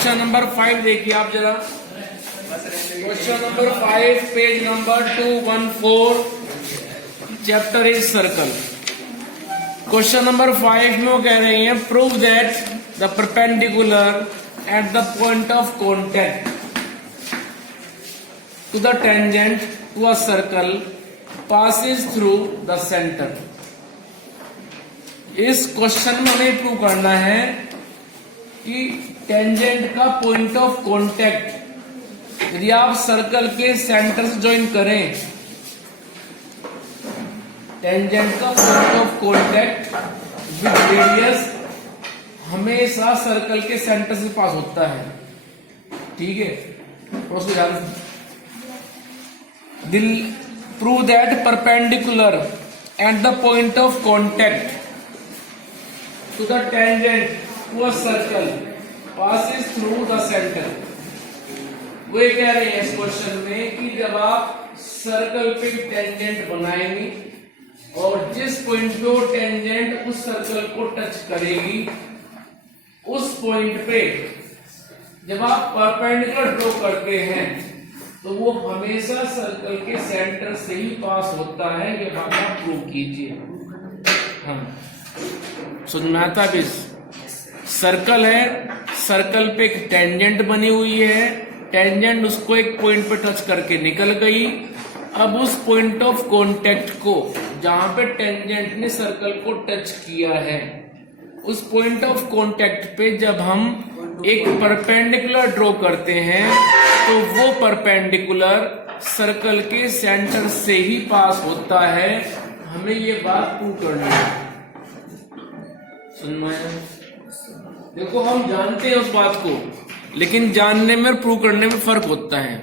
Question number 5 देखिए आप जरा। Question number 5 page number 214 chapter is circle. Question number 5 में वो कह रहे हैं prove that the perpendicular at the point of contact to the tangent to a circle passes through the centre. इस question में हमें प्रूव करना है कि टेंजेंट का पॉइंट ऑफ कांटेक्ट यदि आप सर्कल के सेंटर से ज्वाइन करें, टेंजेंट का point of contact with radius हमेशा सर्कल के सेंटर से पास होता है। ठीक है, उसको ध्यान दिल prove that perpendicular at the point of contact to the tangent to a circle passes through the centre. वो कह रहे हैं इस क्वेश्चन में कि जब आप सर्कल पे टेंजेंट बनाएंगे और जिस पॉइंट पे वो टेंजेंट उस सर्कल को टच करेगी, उस पॉइंट पे जब आप परपेंडिकुलर ड्रॉ करते हैं तो वो हमेशा सर्कल के सेंटर से ही पास होता है। ये बात आप प्रूव कीजिए। हम समझ में आता है? सर्कल है, सर्कल पे एक टेंजेंट बनी हुई है, टेंजेंट उसको एक पॉइंट पे टच करके निकल गई। अब उस पॉइंट ऑफ कांटेक्ट को जहां पे टेंजेंट ने सर्कल को टच किया है, उस पॉइंट ऑफ कांटेक्ट पे जब हम एक परपेंडिकुलर ड्रॉ करते हैं तो वो परपेंडिकुलर सर्कल के सेंटर से ही पास होता है। हमें ये बात प्रूव करनी है। सुन देखो, हम जानते हैं उस बात को, लेकिन जानने में और प्रूव करने में फर्क होता है।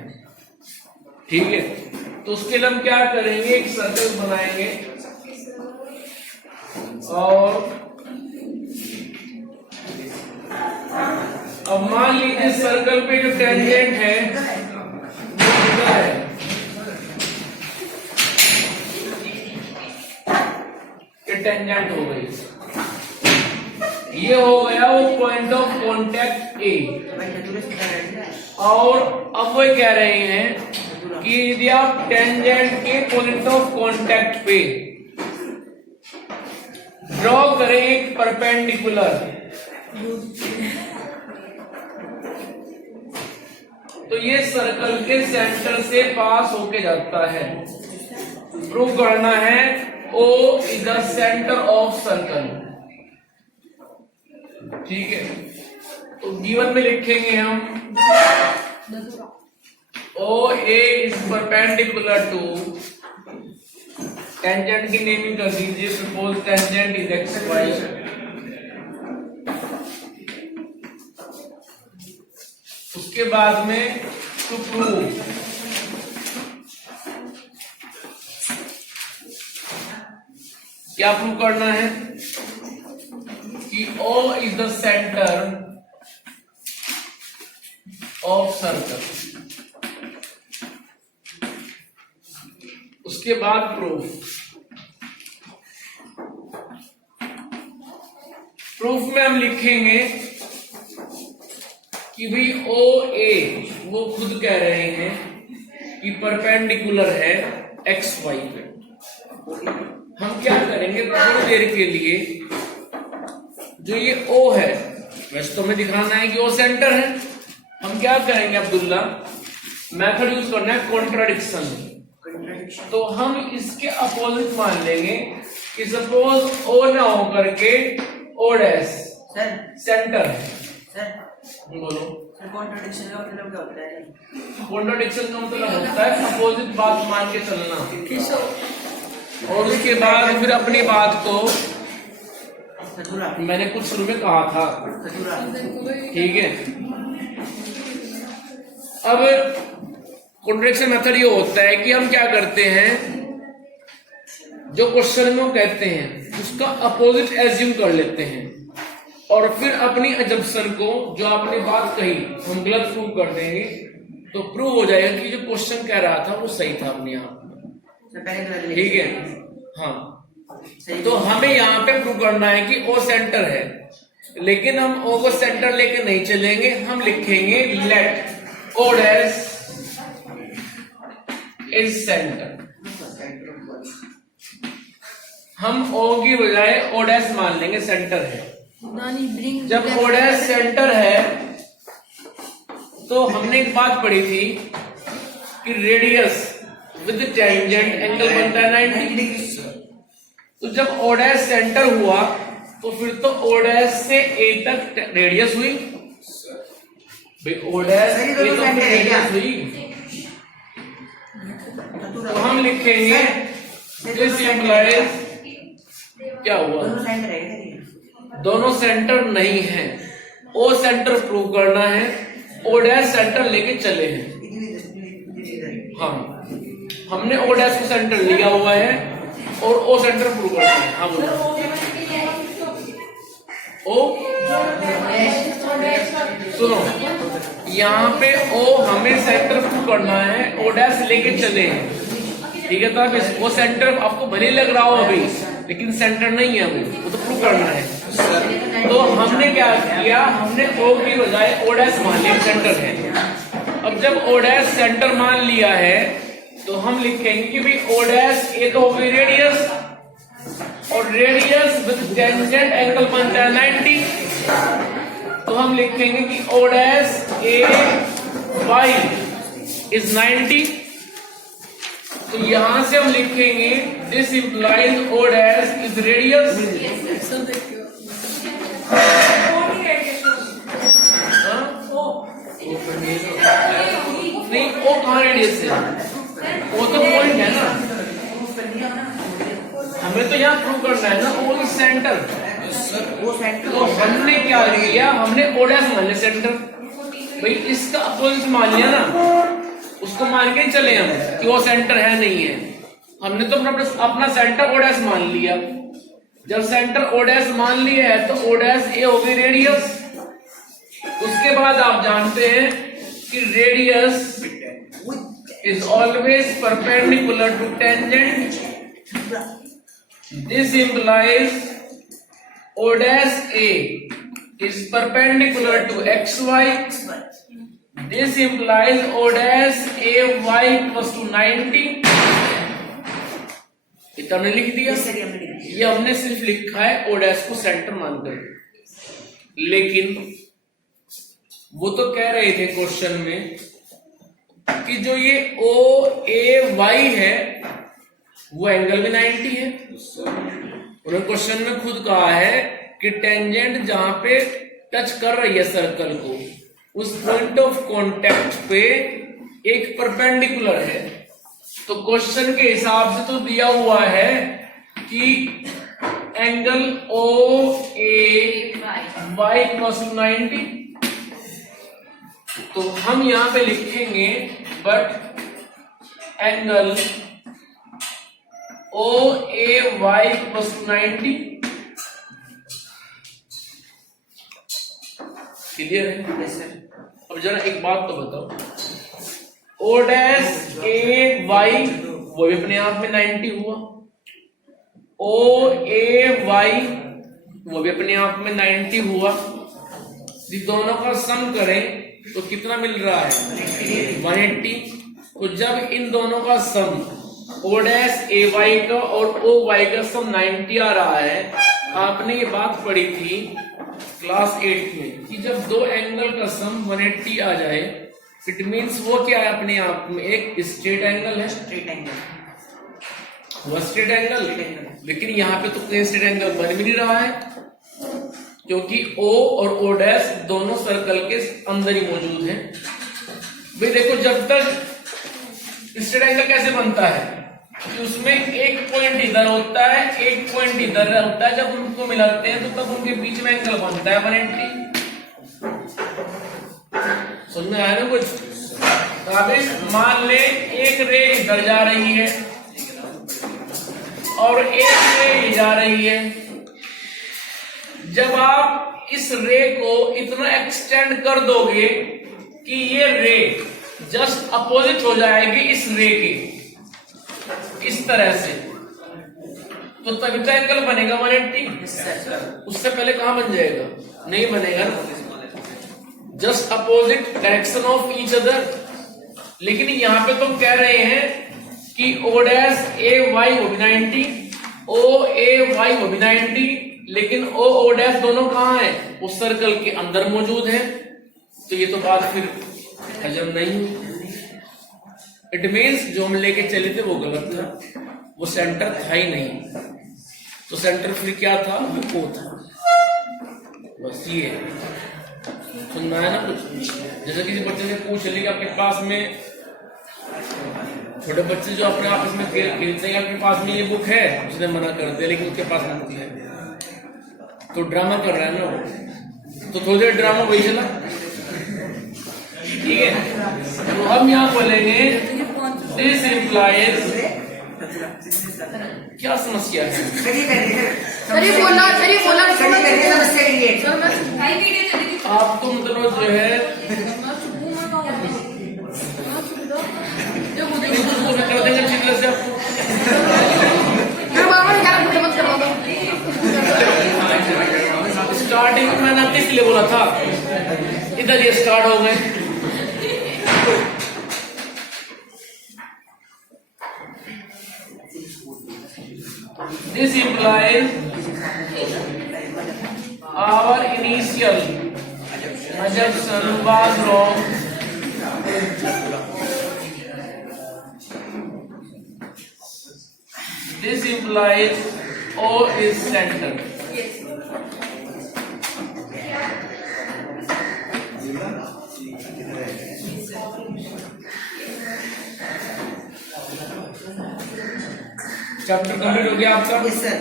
ठीक है, तो उसके लिए हम क्या करेंगे, एक सर्कल बनाएंगे और अब मान लीजिए सर्कल पे जो टेंजेंट है वो इधर है। ये टेंजेंट हो गई, ये हो गया वो पॉइंट ऑफ कांटेक्ट ए। और अब वो कह रहे हैं कि यदि आप टेंजेंट के पॉइंट ऑफ कांटेक्ट पे ड्रॉ करें एक परपेंडिकुलर, तो ये सर्कल के सेंटर से पास होके जाता है। प्रूव करना है O is the centre of circle. ठीक है, तो गिवन में लिखेंगे हम OA is perpendicular to, tangent की नेमिंग कर दीजिए, सपोज टेंजेंट इज XY। उसके बाद में टू प्रूव क्या प्रूव करना है कि O is the centre of circle. उसके बाद प्रूफ में हम लिखेंगे कि भाई OA वो खुद कह रहे हैं कि परपेंडिकुलर है XY पे। हम क्या करेंगे, थोड़ी देर के लिए जो ये O है, वैसे तो हमें दिखाना है कि O सेंटर है, हम क्या करेंगे अब्दुल्ला, मेथड यूज करना है कॉन्ट्राडिक्शन। तो हम इसके अपोजिट मान लेंगे कि सपोज O ना हो करके O डैश सेंटर है। बोलो, कॉन्ट्राडिक्शन का मतलब क्या होता है? कॉन्ट्राडिक्शन का मतलब होता है अपोजिट बात मान के चलना, और उसके बाद फिर अपनी बात को मैंने कुछ शुरू में कहा था। ठीक है, अब कॉन्ट्रडिक्शन मेथड ये होता है कि हम क्या करते हैं, जो क्वेश्चन में वो कहते हैं उसका अपोजिट एज्यूम कर लेते हैं और फिर अपनी अजम्पशन को, जो आपने बात कही, हम गलत प्रूव कर देंगे तो प्रूव हो जाएगा कि जो क्वेश्चन कह रहा था वो सही था अपने आप में। ठीक है, हाँ, तो हमें यहाँ पे प्रूव करना है कि O सेंटर है। लेकिन हम ओ को सेंटर लेके नहीं चलेंगे, हम लिखेंगे let O dash is centre. हम ओ की बजाय ओ डैश मान लेंगे सेंटर है। जब ओ डैश सेंटर है तो हमने एक बात पढ़ी थी कि रेडियस विद टेंजेंट एंगल बनता है 90। तो जब ओ डैश सेंटर हुआ तो फिर तो ओ डैश से ए तक रेडियस हुई भाई, ओ डैश ए तो रेडियस हुई। तो हम लिखेंगे दिस इंप्लाइज क्या हुआ, दोनों सेंटर नहीं है, ओ सेंटर प्रूव करना है, ओ डैश सेंटर लेके चले हैं। हाँ, हमने ओ डैश को सेंटर लिया हुआ है और ओ सेंटर प्रूव करना है। हाँ बोलो ओ, सुनो यहाँ पे ओ हमें सेंटर प्रूव करना है, ओ डैश लेके चले हैं, ठीक है। तो आप वो सेंटर आपको भले लग रहा हो अभी, लेकिन सेंटर नहीं है वो तो प्रूव करना है। तो हमने क्या किया, हमने ओ की बजाय ओ डैश मान लिया सेंटर है। अब जब ओ डैश सेंटर मान लिया है तो हम लिखेंगे कि भाई ओ डैश ए तो होगी रेडियस, और रेडियस विद टेंजेंट एंगल बनता है 90। तो हम लिखेंगे कि O dash A Y is 90। तो यहां से हम लिखेंगे this implies O dash is radius. नहीं, ओ कहां रेडियस है, वो तो पॉइंट है ना, हमें तो यहाँ प्रूव करना है ना ओ इज सेंटर। तो हमने क्या किया, हमने ओ डैश मान लिया सेंटर, भाई इसका अपोजिट मान लिया ना, उसको मान के चले हम कि वो सेंटर है नहीं है। हमने तो अपना सेंटर ओ डैश मान लिया। जब सेंटर ओ डैश मान लिया है तो ओ डैश ए हो गई रेडियस। उसके बाद आप जानते हैं कि radius is always perpendicular to tangent. This implies O dash A is perpendicular to X Y. This implies O dash A y equals to 90। इतना हमने लिख दिया, ये हमने सिर्फ लिखा है O डैश को सेंटर मानकर। लेकिन वो तो कह रहे थे क्वेश्चन में कि जो ये O A y है वो एंगल भी 90 है। उन्होंने क्वेश्चन में खुद कहा है कि टेंजेंट जहां पे टच कर रही है सर्कल को, उस पॉइंट ऑफ कांटेक्ट पे एक परपेंडिकुलर है। तो क्वेश्चन के हिसाब से तो दिया हुआ है कि angle O A Y equals to 90। तो हम यहां पे लिखेंगे but angle O A Y equals to 90। Clear है? Yes sir. अब जरा एक बात तो बताओ, ओ डैश ए वाई वो भी अपने आप में 90 हुआ, ओ ए वाई वो भी अपने आप में 90 हुआ। यदि दोनों का सम करें तो कितना मिल रहा है 180। तो जब इन दोनों का सम ओ डैश ए वाई का और ओ वाई का सम 90 आ रहा है, आपने ये बात पढ़ी थी क्लास 8 में कि जब दो एंगल का सम 180 आ जाए इट मींस वो क्या है अपने आप में एक स्ट्रेट एंगल है। स्ट्रेट एंगल, वो स्ट्रेट एंगल, लेकिन यहाँ पे तो कोई स्ट्रेट एंगल बन भी नहीं रहा है क्योंकि O और O डैश दोनों सर्कल के अंदर ही मौजूद है। भाई देखो, जब तक स्ट्रेट एंगल कैसे बनता है कि उसमें एक पॉइंट इधर होता है, एक पॉइंट इधर होता है, जब उनको मिलाते हैं तो तब उनके बीच में एंगल बनता है 180। समझ में आया ना कुछ? तो अब मान ले एक रे इधर जा रही है और एक रे जा रही है। जब आप इस रे को इतना एक्सटेंड कर दोगे कि ये रे जस्ट अपोजिट हो जाएगी इस रे के, इस तरह से, तो तभी तो एंगल बनेगा 180। उससे पहले कहां बन जाएगा, नहीं बनेगा ना, just opposite direction of each other. लेकिन यहाँ पे तुम कह रहे हैं कि ओ डैश ए वाई वो भी 90, ओ ए वाई वो भी 90, लेकिन ओ डैश दोनों कहाँ है, उस सर्कल के अंदर मौजूद है। तो ये तो बात फिर हजम नहीं हुई। इट मीन्स जो हम लेके चले थे वो गलत था, वो सेंटर था ही नहीं। तो सेंटर फिर क्या था, वो ओ था। बस ये सुनना है ना कुछ। जैसे किसी बच्चे से पूछ ले कि आपके पास में, छोटे बच्चे जो अपने आपस में खेलते हैं, आपके पास में ये बुक है, उसने मना कर दिया लेकिन उसके पास बुक है, तो ड्रामा कर रहा है ना वो। तो थोड़ी देर ड्रामा वही चला, ठीक है। तो हम यहाँ बोलेंगे दिस इम्प्लाइज, क्या समस्या है? आप तो मतलब जो है कर देंगे चिल्ला से आपको। स्टार्टिंग में मैंने किस लिए बोला था, इधर ये स्टार्ट हो गए। This implies our initial assumption was wrong. This implies O is center. Chapter complete हो गया आपका? Yes sir.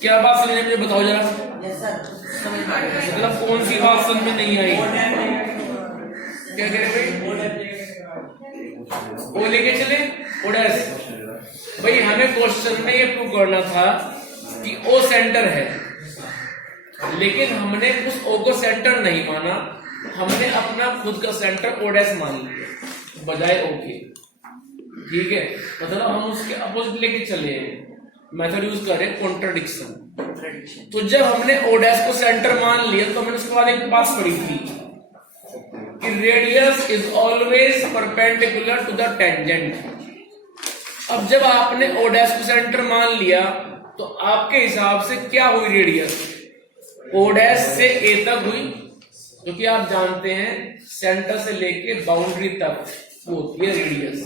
क्या बात समझ में, मुझे बताओ जरा। यस सर, समझ में आ गया। मतलब कौन सी बात समझ में नहीं आई? क्या कह रहे भाई? ओ लेके चले, ओ डैश। भाई हमें क्वेश्चन में ये प्रूव करना था कि ओ सेंटर है, लेकिन हमने उस ओ को सेंटर नहीं माना, हमने अपना खुद का सेंटर ओ डैश मान लिया बजाय ओ के। ठीक है, मतलब हम उसके अपोजिट लेके चले हैं, मेथड यूज करें कॉन्ट्रडिक्शन। तो जब हमने ओ डैश को सेंटर मान लिया तो हमने उसके बाद एक बात पढ़ी थी कि radius is always perpendicular to the tangent. अब जब आपने ओ डैश को सेंटर मान लिया तो आपके हिसाब से क्या हुई रेडियस, ओ डैश से ए तक हुई, क्योंकि आप जानते हैं सेंटर से लेके बाउंड्री तक वो होती है रेडियस।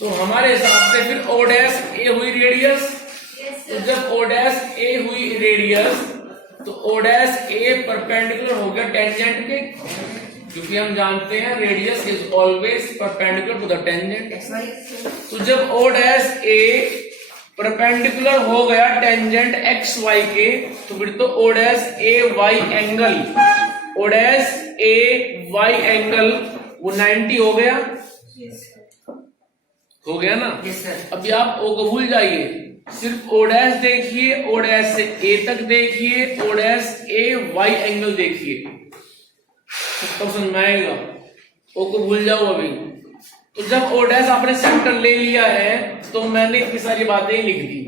तो हमारे हिसाब से फिर ओ डैश ए हुई रेडियस। तो जब ओ डैश ए हुई रेडियस तो ओ डैश ए परपेंडिकुलर हो गया टेंजेंट के, क्योंकि हम जानते हैं radius is always perpendicular to the tangent. तो जब ओ डैश ए परपेंडिकुलर हो गया टेंजेंट एक्स वाई के, तो फिर तो ओ dash A Y angle, O dash A Y angle वो 90 हो गया, हो गया ना। Yes sir. अभी आप ओ को भूल जाइए, सिर्फ ओ डैश देखिए, ओ डैश से ए तक देखिए, ओ डैश ए वाई एंगल देखिए, तब समझ में आएगा। ओ को भूल जाओ अभी। तो जब ओ डैश आपने सेंटर ले लिया है तो मैंने इतनी सारी बातें लिख दी।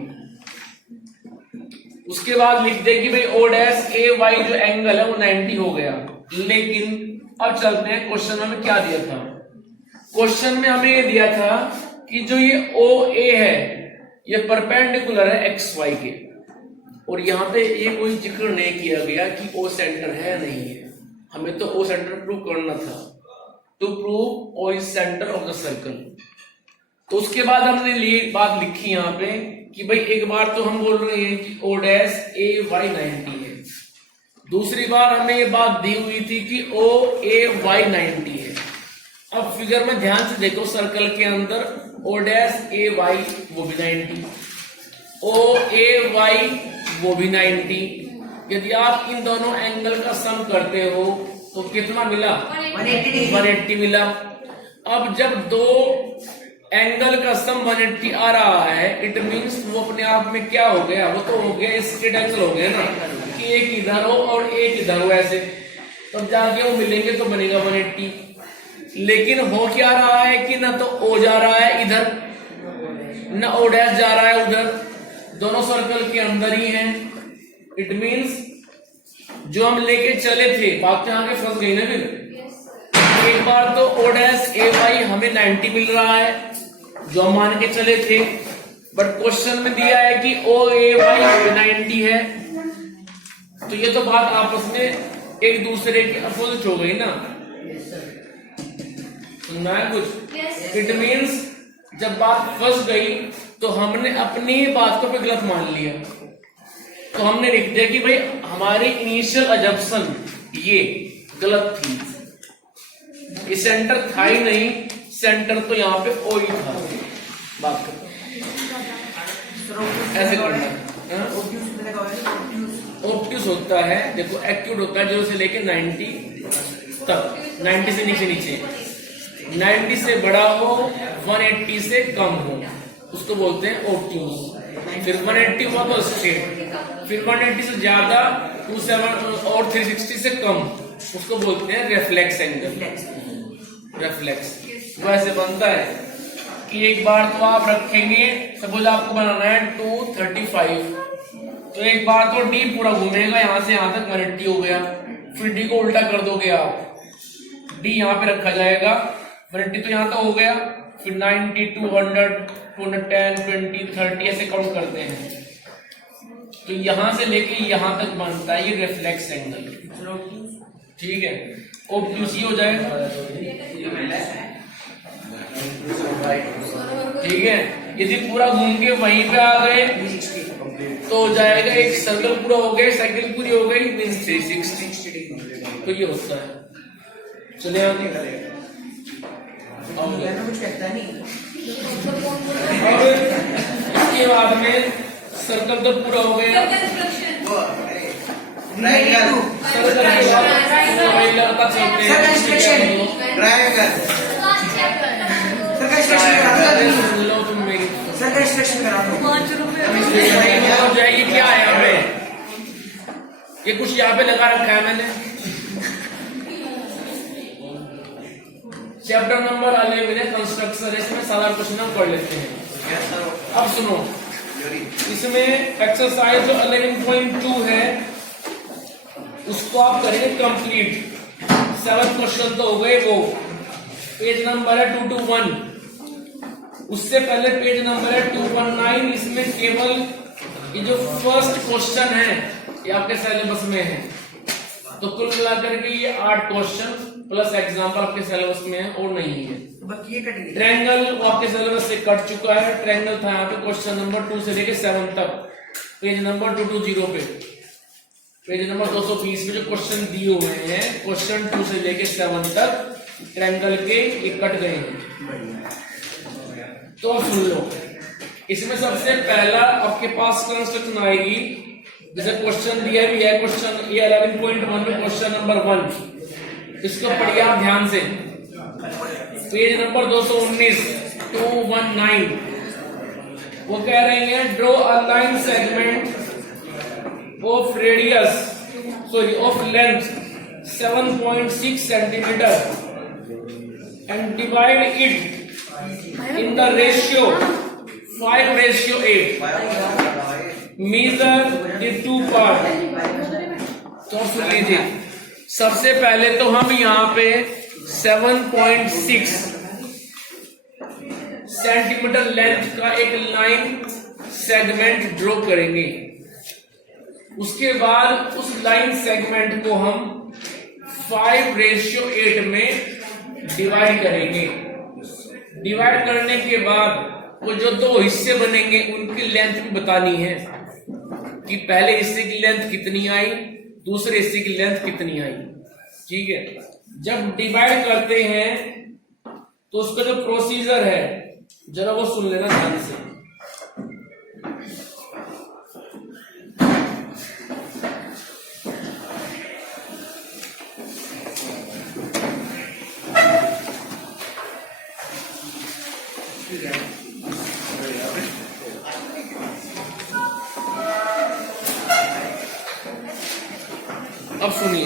उसके बाद लिख दे कि भाई ओ डैश ए वाई जो एंगल है वो 90 हो गया। लेकिन अब चलते हैं क्वेश्चन में हमें क्या दिया था। क्वेश्चन में हमें ये दिया था कि जो ये ओ ए है ये परपेंडिकुलर है एक्स वाई के, और यहाँ पे ये कोई जिक्र नहीं किया गया कि ओ सेंटर है नहीं है। हमें तो ओ सेंटर प्रूव करना था, to prove O is centre of the circle. तो उसके बाद हमने ये बात लिखी यहाँ पे कि भाई एक बार तो हम बोल रहे हैं कि ओ डैश ए वाई 90 है, दूसरी बार हमें ये बात दी हुई थी कि ओ ए वाई 90 है। अब फिगर में ध्यान से देखो, सर्कल के अंदर ओ डैश ए वाई वो भी 90, ओ ए वाई वो भी 90। यदि आप इन दोनों एंगल का सम करते हो तो कितना मिला, 180 मिला। अब जब दो एंगल का सम 180 आ रहा है, इट मींस वो अपने आप में क्या हो गया, वो तो हो गया स्ट्रेट एंगल हो गया ना, कि एक इधर हो और एक इधर हो ऐसे, तब जाके वो मिलेंगे तो बनेगा 180। लेकिन हो क्या रहा है कि ना तो ओ जा रहा है इधर न ओ डैश जा रहा है उधर, दोनों सर्कल के अंदर ही हैं। इट मींस जो हम लेके चले थे, बात तो यहाँ पे फंस गई ना फिर। एक बार तो ओ डैश ए वाई हमें 90 मिल रहा है जो हम मान के चले थे, बट क्वेश्चन में दिया है कि ओ ए वाई 90 है, तो ये तो बात आपस में एक दूसरे के अपोजिट हो गई ना। सुनना है कुछ? इट मींस जब बात फंस गई तो हमने अपनी ही बात को पे गलत मान लिया, तो हमने लिख दिया कि भाई हमारी इनिशियल अजम्पशन ये गलत थी, ये सेंटर था ही नहीं, सेंटर तो यहाँ पे ओ ही था। बात करो ऐसे करना। ऑब्ट्यूस होता है, देखो एक्यूट होता है 0 से लेके 90 तक, 90 से नीचे, 90 से बड़ा हो, 180 से कम हो, उसको बोलते हैं ऑब्ट्यूस। फिर 180 हुआ तो स्ट्रेट, फिर 180 से ज्यादा 27 और 360 से कम, उसको बोलते हैं रिफ्लेक्स एंगल। रिफ्लेक्स वैसे बनता है कि एक बार तो आप रखेंगे, सपोज आपको बनाना है 235, तो एक बार तो डी पूरा घूमेगा यहाँ से यहाँ तक 180 हो गया, फिर डी को उल्टा कर दोगे आप, डी यहाँ पे रखा जाएगा, 180 तो यहाँ तक हो गया, फिर 90, 200, 210, 20, 30 ऐसे काउंट करते हैं, तो यहां से लेके यहां तक बनता है ये रिफ्लेक्स एंगल। ठीक है, ऑब्ट्यूस हो जाएगा। ठीक है, यदि पूरा घूम के वहीं पे आ गए तो हो जाएगा, एक सर्कल पूरा हो गया, साइकिल पूरी हो गई, मींस 360। तो ये होता है। चलिए आगे कुछ कहता नहीं। अब इसके बाद में सर्कल तो पूरा हो गया, जाएगी क्या है यहाँ पे, ये कुछ यहाँ पे लगा रखा है मैंने। चैप्टर नंबर 11 है कंस्ट्रक्शन, इसमें सारा क्वेश्चन हम पढ़ लेते हैं। अब सुनो, इसमें एक्सरसाइज जो 11.2 है उसको आप करेंगे कंप्लीट। 7 क्वेश्चन तो हो गए, वो पेज नंबर है 221, उससे पहले पेज नंबर है 219। इसमें केवल ये जो फर्स्ट क्वेश्चन है ये आपके सिलेबस में है, तो कुल मिलाकर के ये 8 क्वेश्चन प्लस एग्जाम्पल आपके सिलेबस में है और नहीं है। ट्रायंगल वो आपके सिलेबस से कट चुका है, ट्रायंगल था यहाँ पे क्वेश्चन नंबर 2 से लेके 7 तक, पेज नंबर 220 पे, पेज नंबर 220 में जो क्वेश्चन दिए हुए हैं क्वेश्चन 2 से लेके 7 तक ट्रायंगल के ये कट गए हैं। तो सुन लो, इसमें सबसे पहला आपके पास कंस्ट्रक्शन आएगी, जैसे क्वेश्चन दिया भी है, क्वेश्चन ये 11.1 में क्वेश्चन नंबर 1, इसको पढ़िए आप ध्यान से, पेज नंबर 219 219। वो कह रहे हैं draw a line segment of radius of length 7.6 centimetre and divide it in the ratio 5:8। Measure the 2 part. तो सुन लीजिए, सबसे पहले तो हम यहाँ पे 7.6 सेंटीमीटर लेंथ का एक लाइन सेगमेंट ड्रॉ करेंगे। उसके बाद उस लाइन सेगमेंट को हम 5:8 में डिवाइड करेंगे। डिवाइड करने के बाद वो जो 2 हिस्से बनेंगे उनकी लेंथ भी बतानी है कि पहले हिस्से की लेंथ कितनी आई, दूसरे हिस्से की लेंथ कितनी आई। ठीक है, जब डिवाइड करते हैं तो उसका जो प्रोसीजर है जरा वो सुन लेना ध्यान से। अब सुनिए,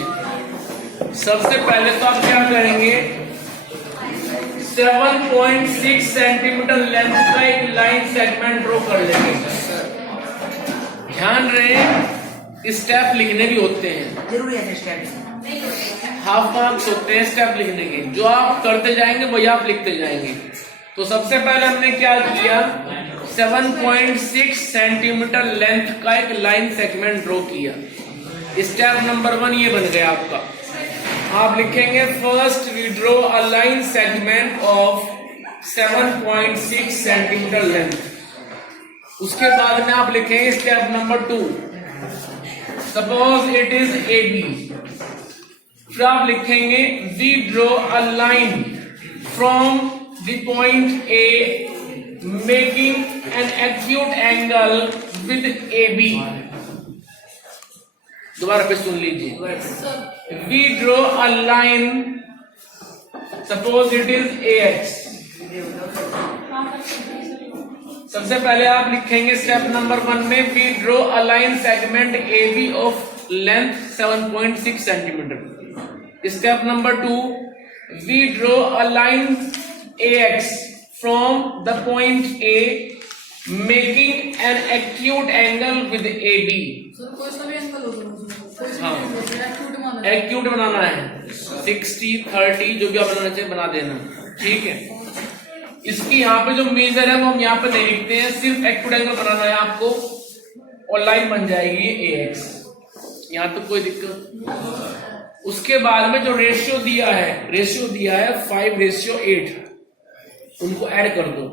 सबसे पहले तो आप क्या करेंगे, 7.6 सेंटीमीटर लेंथ का एक लाइन सेगमेंट ड्रॉ कर लेंगे। ध्यान रहे स्टेप लिखने भी होते हैं, जरूरी है स्टेप। हाफ मार्क्स होते हैं स्टेप लिखने के, जो आप करते जाएंगे वही आप लिखते जाएंगे। तो सबसे पहले हमने क्या किया, 7.6 सेंटीमीटर लेंथ का एक लाइन सेगमेंट ड्रॉ किया। स्टेप नंबर 1 ये बन गया आपका। आप लिखेंगे first we draw a line segment of 7.6 centimetre length. उसके बाद में आप लिखेंगे step number 2, suppose it is A B. फिर आप लिखेंगे we draw a line from the point A making an acute angle with A B. दोबारा पे सुन लीजिए, we draw a line, suppose it is A x. सबसे पहले आप लिखेंगे स्टेप नंबर 1 में we draw a line segment A B of length 7.6 centimetre. Step number 2, we draw a line A X from the point A making an acute angle with A B. Acute बनाना है, 60, 30 जो भी आप बनाना चाहिए बना देना, ठीक है। इसकी यहाँ पे जो मेजर है वो हम यहाँ पे नहीं लिखते हैं, सिर्फ एक्यूट एंगल बनाना है आपको और लाइन बन जाएगी ए एक्स। यहाँ तो कोई दिक्कत। उसके बाद में जो रेशियो दिया है 5:8, उनको ऐड कर दो,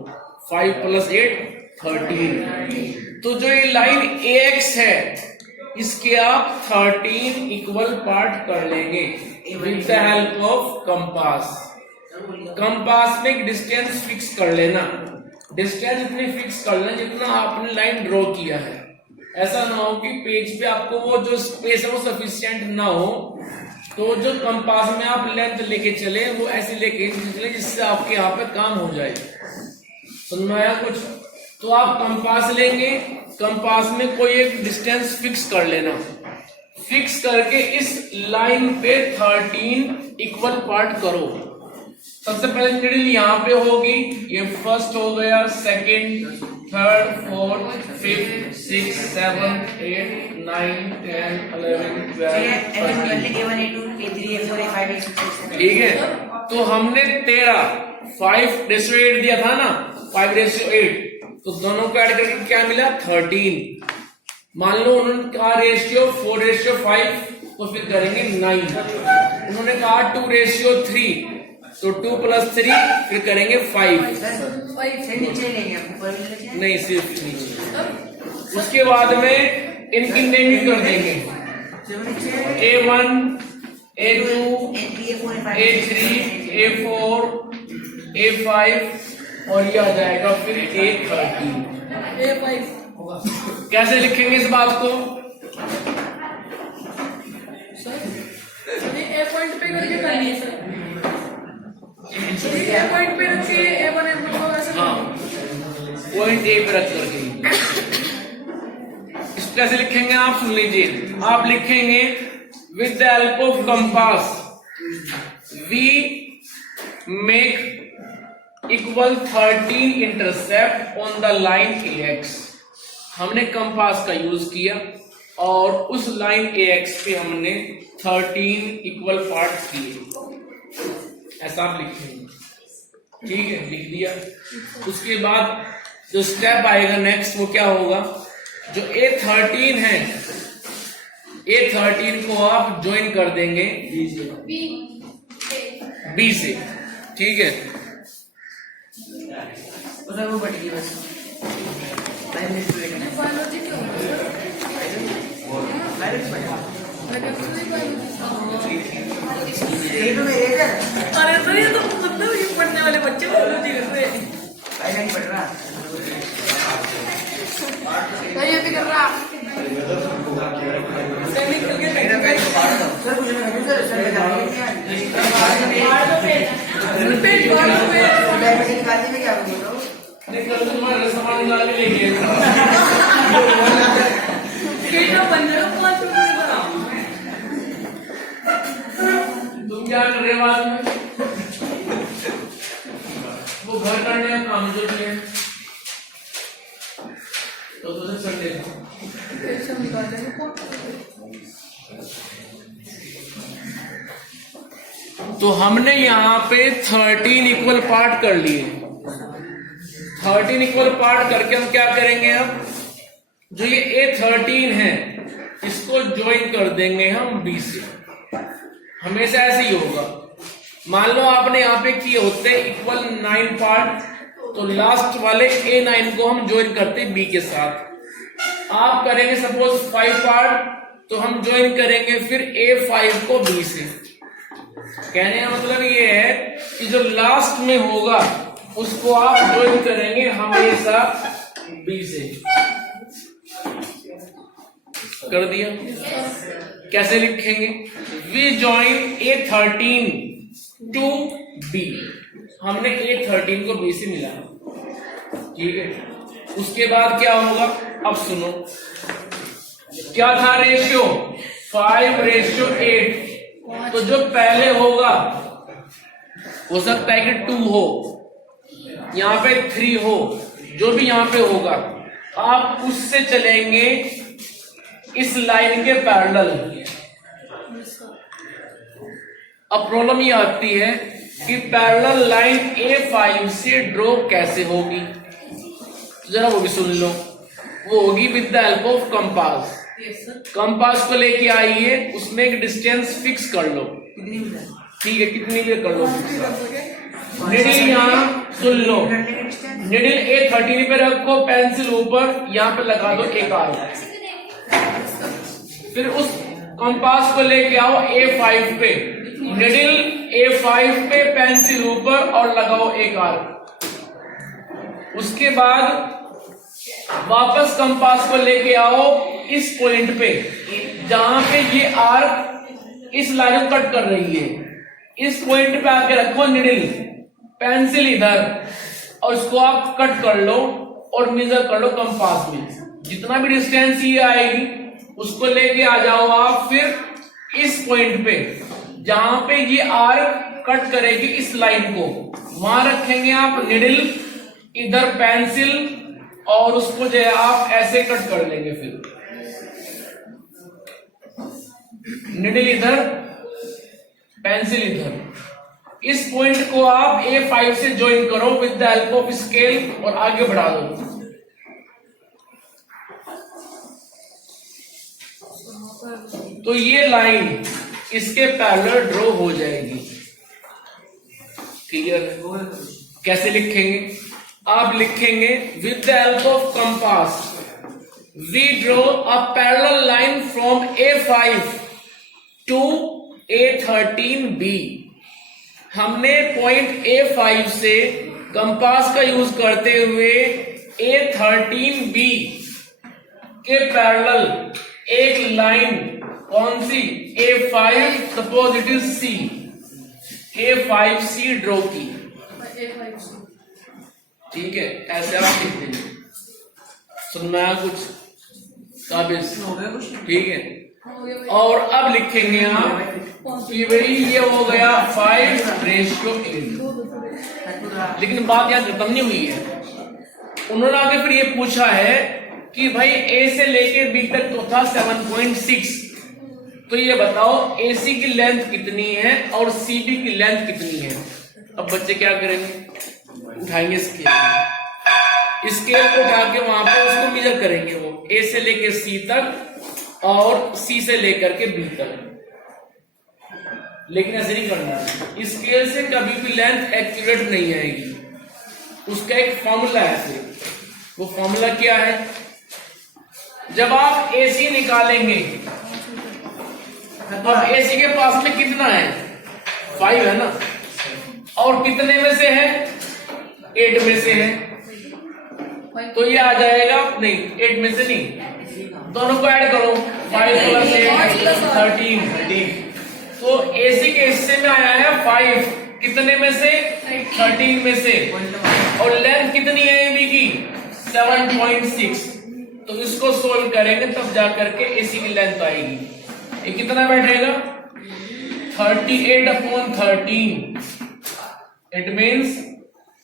5 + 8 13। तो जो ये लाइन ए एक्स है इसके आप 13 इक्वल पार्ट कर लेंगे with the help of compass. Compass में एक डिस्टेंस फिक्स कर लेना, डिस्टेंस इतनी फिक्स कर लेना जितना आपने लाइन ड्रॉ किया है। ऐसा ना हो कि पेज पे आपको वो जो स्पेस है वो सफिशिएंट ना हो, तो जो कंपास में आप लेंथ लेके चले वो ऐसे लेके चले जिससे आपके यहाँ पे काम हो जाए। समझ में आया कुछ? तो आप कंपास लेंगे, कंपास में कोई एक डिस्टेंस फिक्स कर लेना, फिक्स करके इस लाइन पे 13 इक्वल पार्ट करो। सबसे पहले नीडल यहाँ पे होगी, ये फर्स्ट हो गया, सेकंड, थर्ड, फोर्थ, फिफ्थ, 6, 7, 8, 9, 10, 11, 12, 13। ठीक है, तो हमने 5:8 दिया था ना, 5:8, तो दोनों को ऐड करके क्या मिला 13। मान लो उन्होंने कहा रेशियो 4:5, तो फिर करेंगे 9। उन्होंने कहा 2:3, तो 2 + 3 फिर करेंगे 5। नहीं, सिर्फ नीचे। उसके बाद में इनकी नेमिंग कर देंगे, A1, A2, A3, A4, A5 और ये आ जाएगा फिर A13। कैसे लिखेंगे इस बात को? ए पॉइंट पे करके करनी है सर, ए पॉइंट पे रख के A1 M1 को ऐसे। हाँ, पॉइंट ए पे रख करके। इसको कैसे लिखेंगे आप सुन लीजिए। आप लिखेंगे with the help of compass we make equal 13 intercept on the line AX। हमने कंपास का यूज किया और उस लाइन AX पे हमने 13 इक्वल पार्ट किए। ऐसा आप लिखेंगे, ठीक है, लिख दिया। उसके बाद जो स्टेप आएगा नेक्स्ट वो क्या होगा, जो A13 है, A13 को आप ज्वाइन कर देंगे B से, ठीक है। वो बटेगी बस। बायोलॉजी क्यों? अरे तो ये तो मतलब ये पढ़ने वाले बच्चे बायोलॉजी कर रहे हैं। नहीं पढ़ रहा, ये भी कर रहा। सैनिक करके सर कुछ नहीं सर, पेट बाहर में निकालने में क्या बोल रहा हूँ? तुम्हारा सामान ला के लेके केटा बन जाएगा 5 रुपए का। तुम क्या कर रहे हो बाद में? काम जो भी है तो तुझे चल लेगा। कैसे निकालेंगे कौन? तो हमने यहाँ पे 13 इक्वल पार्ट कर लिए। 13 इक्वल पार्ट करके हम क्या करेंगे, अब जो ये A13 है इसको ज्वाइन कर देंगे हम B से। हमेशा ऐसे ही होगा। मान लो आपने यहाँ पे किए होते इक्वल 9 पार्ट, तो लास्ट वाले A9 को हम ज्वाइन करते B के साथ। आप करेंगे सपोज 5 पार्ट, तो हम ज्वाइन करेंगे फिर A5 को B से। कहने का मतलब ये है कि जो लास्ट में होगा उसको आप ज्वाइन करेंगे हमेशा B से। कर दिया? कैसे लिखेंगे? We join A13 to B। हमने A13 को B से मिला, ठीक है। उसके बाद क्या होगा, अब सुनो, क्या था रेशियो? 5:8। तो जो पहले होगा हो सकता है कि 2 हो, यहाँ पे 3 हो, जो भी यहाँ पे होगा आप उससे चलेंगे इस लाइन के पैरेलल। अब प्रॉब्लम ये आती है कि पैरेलल लाइन A5 से ड्रॉ कैसे होगी, जरा वो भी सुन लो। वो होगी with the help of compass. Compass को लेके आइए, उसमें एक डिस्टेंस फिक्स कर लो, ठीक है, कितनी भी कर लो। निडिल यहाँ सुन लो, निडिल A13 पे रखो, पेंसिल ऊपर, यहाँ पे लगा दो एक आर्क। फिर उस कंपास को लेके आओ A5 पे, निडिल A5 पे, पेंसिल ऊपर और लगाओ एक आर्क। उसके बाद वापस कंपास को लेके आओ इस पॉइंट पे, जहां पे ये आर्क इस लाइन को कट कर रही है। इस पॉइंट पे आके रखो निडिल, पेंसिल इधर, और इसको आप कट कर लो और मेजर कर लो कंपास में। जितना भी डिस्टेंस ये आएगी उसको लेके आ जाओ आप फिर इस पॉइंट पे, जहां पे ये आर्क कट करेगी इस लाइन को, वहां रखेंगे आप निडिल, इधर पेंसिल, और उसको जो है आप ऐसे कट कर लेंगे। फिर निडिल इधर, पेंसिल इधर। इस पॉइंट को आप A5 से ज्वाइन करो with the help of scale और आगे बढ़ा दो। तो ये लाइन इसके पैरेलल ड्रॉ हो जाएगी। क्लियर? कैसे लिखेंगे? आप लिखेंगे with the help of compass we draw a parallel line from A5 to A13B। हमने पॉइंट A5 से कंपास का यूज करते हुए A13B के पैरेलल एक लाइन, कौन सी? A5, suppose it is C, A5C draw की, ठीक है। ऐसे आप लिख देंगे। सुनना है कुछ काबिज? ठीक है। और अब लिखेंगे आप कि भाई ये हो गया 5:8। लेकिन बात यहां खत्म नहीं हुई है। उन्होंने आगे फिर ये पूछा है कि भाई A से लेके B तक तो था 7.6, तो ये बताओ AC की लेंथ कितनी है और CB की लेंथ कितनी है। अब बच्चे क्या करेंगे? उठाएंगे स्केल को उठा के वहां पे उसको मेजर करेंगे, वो A से लेके C तक और C से लेकर के B तक। लेकिन ऐसे नहीं करना, स्केल से कभी भी लेंथ एक्यूरेट नहीं आएगी। उसका एक फॉर्मूला है। वो फॉर्मूला क्या है? जब आप AC निकालेंगे, अब AC के पास में कितना है? 5 है ना, और कितने में से है? 8 में से है, तो ये आ जाएगा, नहीं 8 में से नहीं, दोनों को ऐड करो, 5 + 8 13। तो AC के हिस्से में आया है 5, कितने में से? 13 में से, और लेंथ कितनी है AB की? 7.6। तो इसको सोल्व करेंगे तब जाकर के AC की लेंथ आएगी। ये कितना बैठेगा? 38/13। It means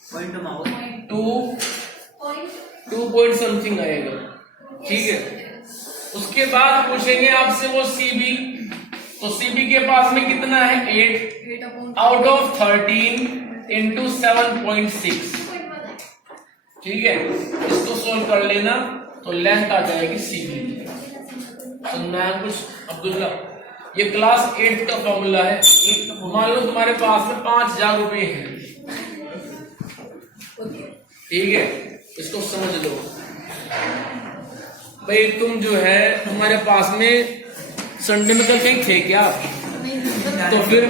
point Mao 2 point something आएगा, ठीक है। उसके बाद पूछेंगे आपसे वो CB, तो CB के पास में कितना है 8 आउट ऑफ 13 इंटू 7.6, ठीक है। इसको सोल्व कर लेना तो लेंथ आ जाएगी CB। सुनना है कुछ अब्दुल्ला? ये क्लास 8 का फॉर्मूला है। मान लो तुम्हारे पास में 5,000 रुपए हैं, ठीक है, इसको समझ लो भाई। तुम जो है तुम्हारे पास में संडे में कल कहीं थे क्या? तो फिर